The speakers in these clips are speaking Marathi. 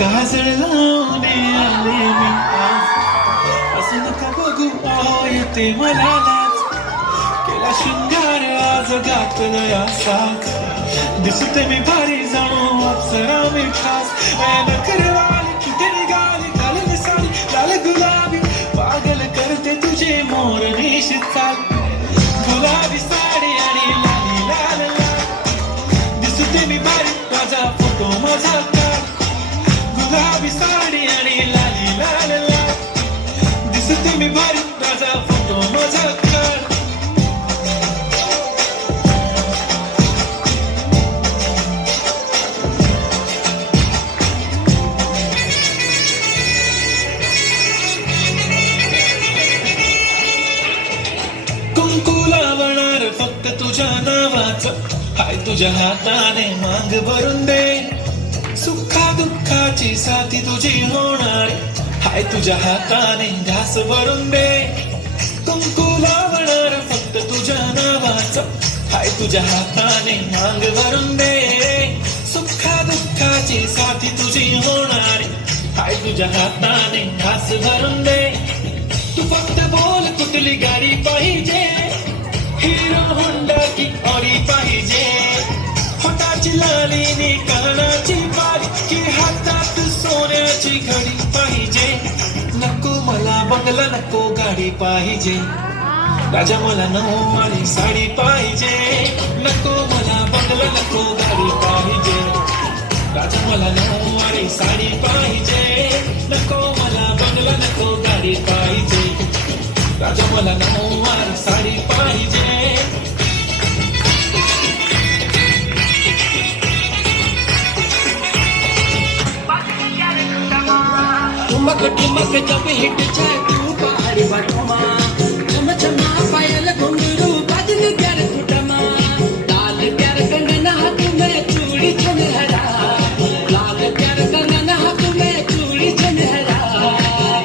काजळ लावणे आले मी आज, असं नका बघू येते मला लाज, केला शृंगार आज घातलं असाच, दिसते मी भारी जाणू अप्सरा मी खास, नखरवाली कुठे निघाली घालून साडी लाल गुलाबी, पागल करते तुझे मोरनीश चाल, गुलाबी साडी आणि लाली लाल लाल, दिसते मी भारी माझा फोटो माझा काढ, गुलाबी साडी आणि लाली लाल लाल, दिसते मी भारी माझा फोटो माझा काढ. कुंकू लावणार फक्त तुझ्या नावाचं, हाय तुझ्या हाताने मांग भरून दे, सुखा दुःखाची साथी तुझी होणार, हाय तुझ्या हाताने घास भरून दे, कुंकू लावणार फक्त तुझ्या नावाचं, हाय तुझ्या हाताने मांग भरून दे, सुखा दुःखाची साथी तुझी होणार, हाय तुझ्या हाताने घास भरून दे, तू फक्त बोल कुठली गाडी पाहिजे, हिरो होंडा की ऑडी पाहिजे, होटाची लाली नी कानाची बाली, की हातात सोन्याची घडी पाहिजे, नको मला बंगला नको गाडी पाहिजे, राजा मला नऊवारी साडी पाहिजे, नको मला बंगला नको गाडी पाहिजे, राजा मला नऊवारी साडी पाहिजे, नको मला बंगला नको गाडी पाहिजे, राजा मला नऊवारी साडी पाहिजे. ठुमक ठुमक जब हिट जाए तू बाहर बटमा, चम चमा पायल घुंघरू बाजन प्यार कुटमा, लाल प्यार कंगन हाथ में चूड़ी चुनहरा, लाल प्यार कंगन हाथ में चूड़ी चुनहरा,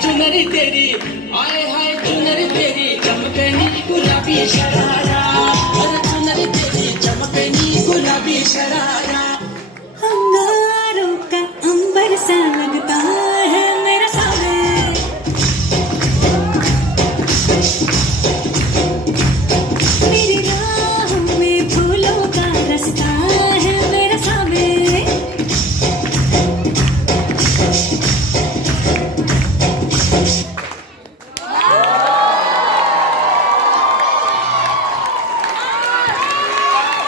चुनरी तेरी आए हाय चुनरी तेरी चमकनी गुलाबी शरारा, अरे चुनरी तेरी चमकनी गुलाबी शरारा.